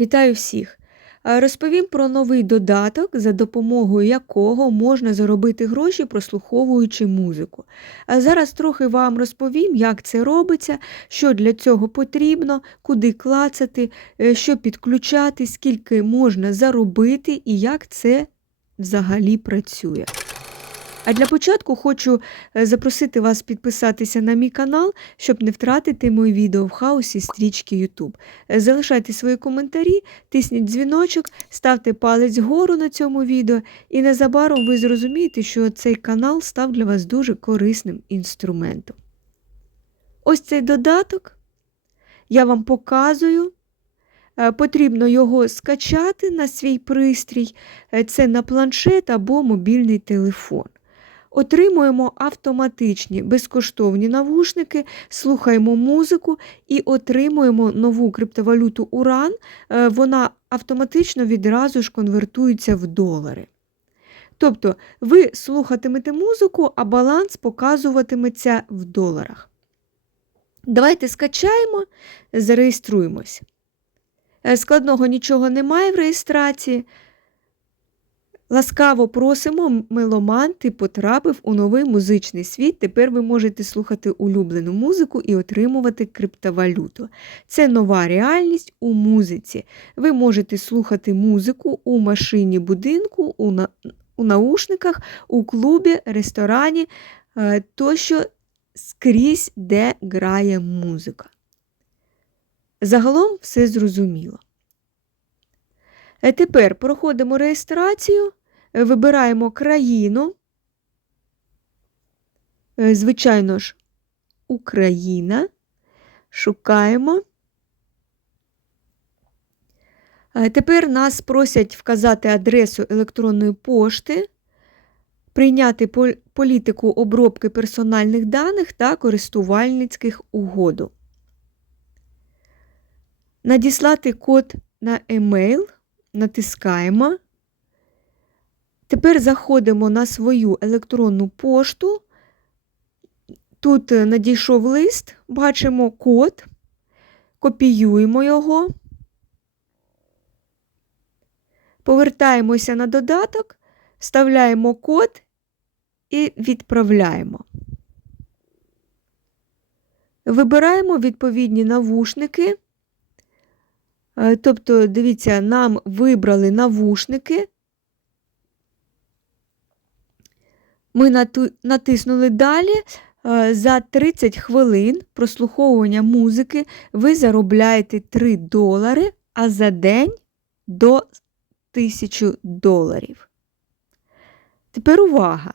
Вітаю всіх! Розповім про новий додаток, за допомогою якого можна заробити гроші, прослуховуючи музику. А зараз трохи вам розповім, як це робиться, що для цього потрібно, куди клацати, е, що підключати, скільки можна заробити і як це взагалі працює. А для початку хочу е, запросити вас підписатися на мій канал, щоб не втратити мої відео в хаосі стрічки YouTube. Е, Залишайте свої коментарі, тисніть дзвіночок, ставте палець вгору на цьому відео, і незабаром ви зрозумієте, що цей канал став для вас дуже корисним інструментом. Ось цей додаток я вам показую. Е, Потрібно його скачати на свій пристрій, це на планшет або мобільний телефон. Отримуємо автоматичні безкоштовні навушники, слухаємо музику і отримуємо нову криптовалюту Уран. Е, Вона автоматично відразу ж конвертується в долари. Тобто ви слухатимете музику, а баланс показуватиметься в доларах. Давайте скачаємо, зареєструємось. Е, Складного нічого немає в реєстрації. Ласкаво просимо, меломан, ти потрапив у новий музичний світ. Тепер ви можете слухати улюблену музику і отримувати криптовалюту. Це нова реальність у музиці. Ви можете слухати музику у машині будинку, у, на... у наушниках, у клубі, ресторані, е, тощо скрізь, де грає музика. Загалом все зрозуміло. Е, Тепер проходимо реєстрацію, вибираємо країну. Е, Звичайно ж, Україна. Шукаємо. Е, Тепер нас просять вказати адресу електронної пошти, прийняти політику обробки персональних даних та користувальницьких угоду. Надіслати код на емейл, натискаємо. Тепер заходимо на свою електронну пошту. Тут е, надійшов лист, бачимо код, копіюємо його, повертаємося на додаток, вставляємо код і відправляємо. Вибираємо відповідні навушники. Е, Тобто, дивіться, нам вибрали навушники. Ми натиснули далі. Е, За 30 хвилин прослуховування музики ви заробляєте 3 долари, а за день до 1000 доларів. Тепер увага!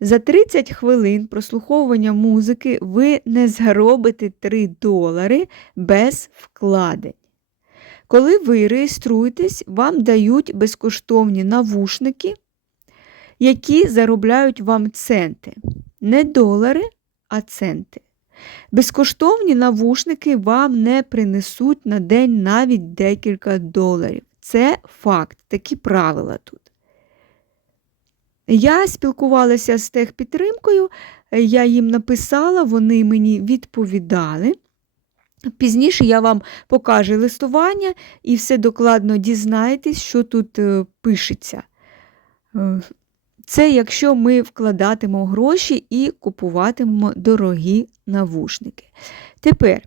За 30 хвилин прослуховування музики ви не заробите 3 долари без вкладень. Коли ви реєструєтесь, вам дають безкоштовні навушники, які заробляють вам центи. Не долари, а центи. Безкоштовні навушники вам не принесуть на день навіть декілька доларів. Це факт, такі правила тут. Я спілкувалася з техпідтримкою, я їм написала, вони мені відповідали. Пізніше я вам покажу листування і все докладно дізнаєтесь, що тут е, пишеться. Це якщо ми вкладатимемо гроші і купуватимемо дорогі навушники. Тепер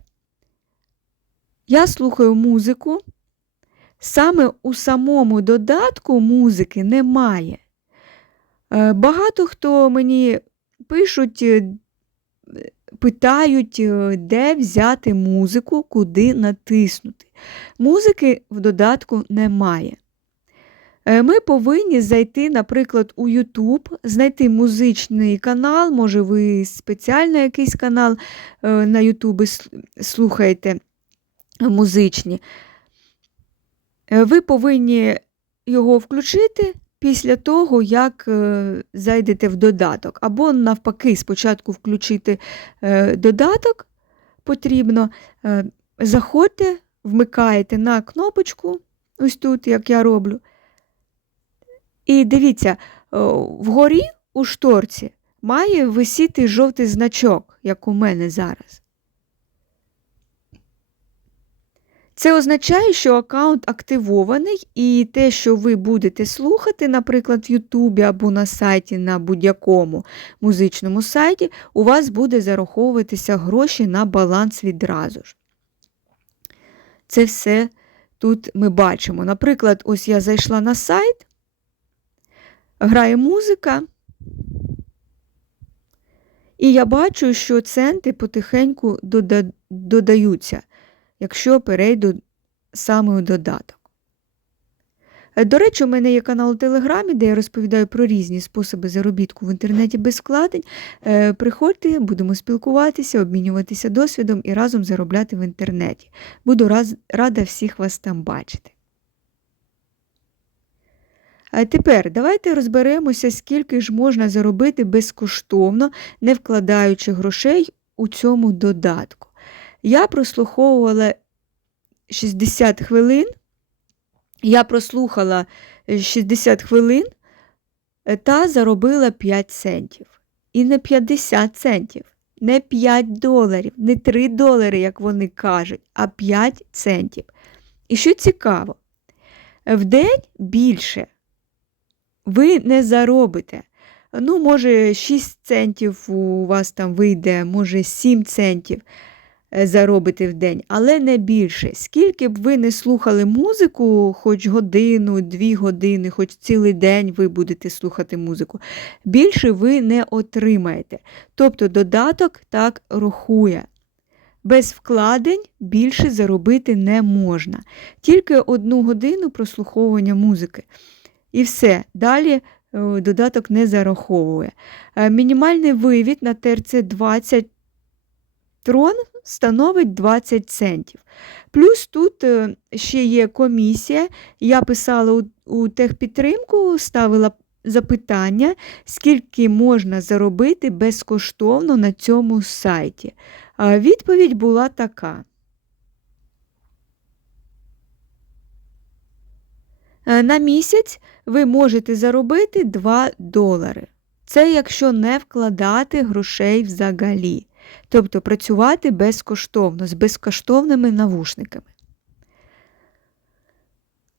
я слухаю музику. Саме у самому додатку музики немає. Е, Багато хто мені пишуть, е, питають, е, де взяти музику, куди натиснути. Музики в додатку немає. Е, Ми повинні зайти, наприклад, у YouTube, знайти музичний канал, може, ви спеціально якийсь канал е, на YouTube слухаєте музичні. Е, Ви повинні його включити після того, як зайдете в додаток. Або, навпаки, спочатку включити додаток потрібно. Заходьте, вмикаєте на кнопочку, ось тут, як я роблю. І дивіться, вгорі у шторці має висіти жовтий значок, як у мене зараз. Це означає, що аккаунт активований, і те, що ви будете слухати, наприклад, в Ютубі або на сайті, на будь-якому музичному сайті, у вас буде зараховуватися гроші на баланс відразу ж. Це все тут ми бачимо. Наприклад, ось я зайшла на сайт, грає музика, і я бачу, що центи потихеньку дода- додаються якщо перейду саме у додаток. Е, До речі, у мене є канал у Телеграмі, де я розповідаю про різні способи заробітку в інтернеті без вкладень. Е, Приходьте, будемо спілкуватися, обмінюватися досвідом і разом заробляти в інтернеті. Буду рада всіх вас там бачити. Тепер давайте розберемося, скільки ж можна заробити безкоштовно, не вкладаючи грошей у цьому додатку. Я прослуховувала 60 хвилин. Я прослухала е, 60 хвилин е, та заробила 5 центів. І не 50 центів, не 5 доларів, не 3 долари, як вони кажуть, а 5 центів. І що цікаво, в день більше ви не заробите. Ну, може, 6 центів у вас там вийде, може 7 центів е, заробите в день, але не більше. Скільки б ви не слухали музику, хоч годину, дві години, хоч цілий день ви будете слухати музику, більше ви не отримаєте. Тобто додаток так рахує. Без вкладень більше заробити не можна. Тільки одну годину прослуховування музики. І все. Далі е, додаток не зараховує. Е, Мінімальний вивід на ТРЦ-20 трон становить 20 центів. Плюс тут е, ще є комісія. Я писала у техпідтримку, ставила запитання, скільки можна заробити безкоштовно на цьому сайті. Відповідь була така. На місяць ви можете заробити 2 долари. Це якщо не вкладати грошей взагалі. Тобто працювати безкоштовно, з безкоштовними навушниками.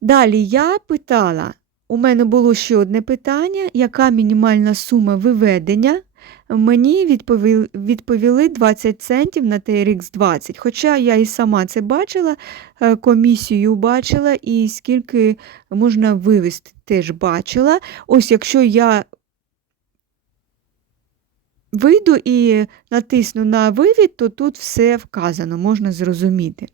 Далі я питала, у мене було ще одне питання, яка мінімальна сума виведення. Мені відповіли, відповіли 20 центів на TRX 20. Хоча я і сама це бачила, е, комісію бачила, і скільки можна вивести, теж бачила. Ось якщо я вийду і натисну на вивід, то тут все вказано, можна зрозуміти.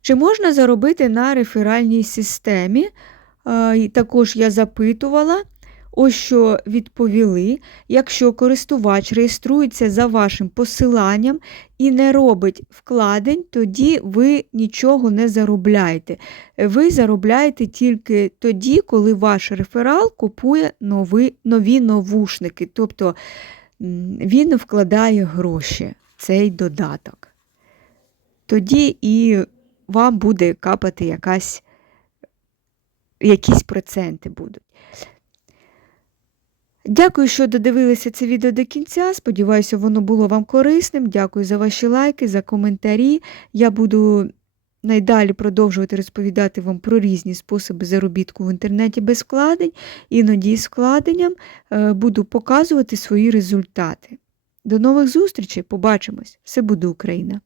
Чи можна заробити на реферальній системі? Також я запитувала, ось що відповіли, якщо користувач реєструється за вашим посиланням і не робить вкладень, тоді ви нічого не заробляєте. Ви заробляєте тільки тоді, коли ваш реферал купує нові, нові навушники. Тобто він вкладає гроші в цей додаток. Тоді і вам буде капати якась якісь проценти будуть. Дякую, що додивилися це відео до кінця. Сподіваюся, воно було вам корисним. Дякую за ваші лайки, за коментарі. Я буду найдалі продовжувати розповідати вам про різні способи заробітку в інтернеті без вкладень. Іноді з вкладенням е, буду показувати свої результати. До нових зустрічей, побачимось! Все буде Україна!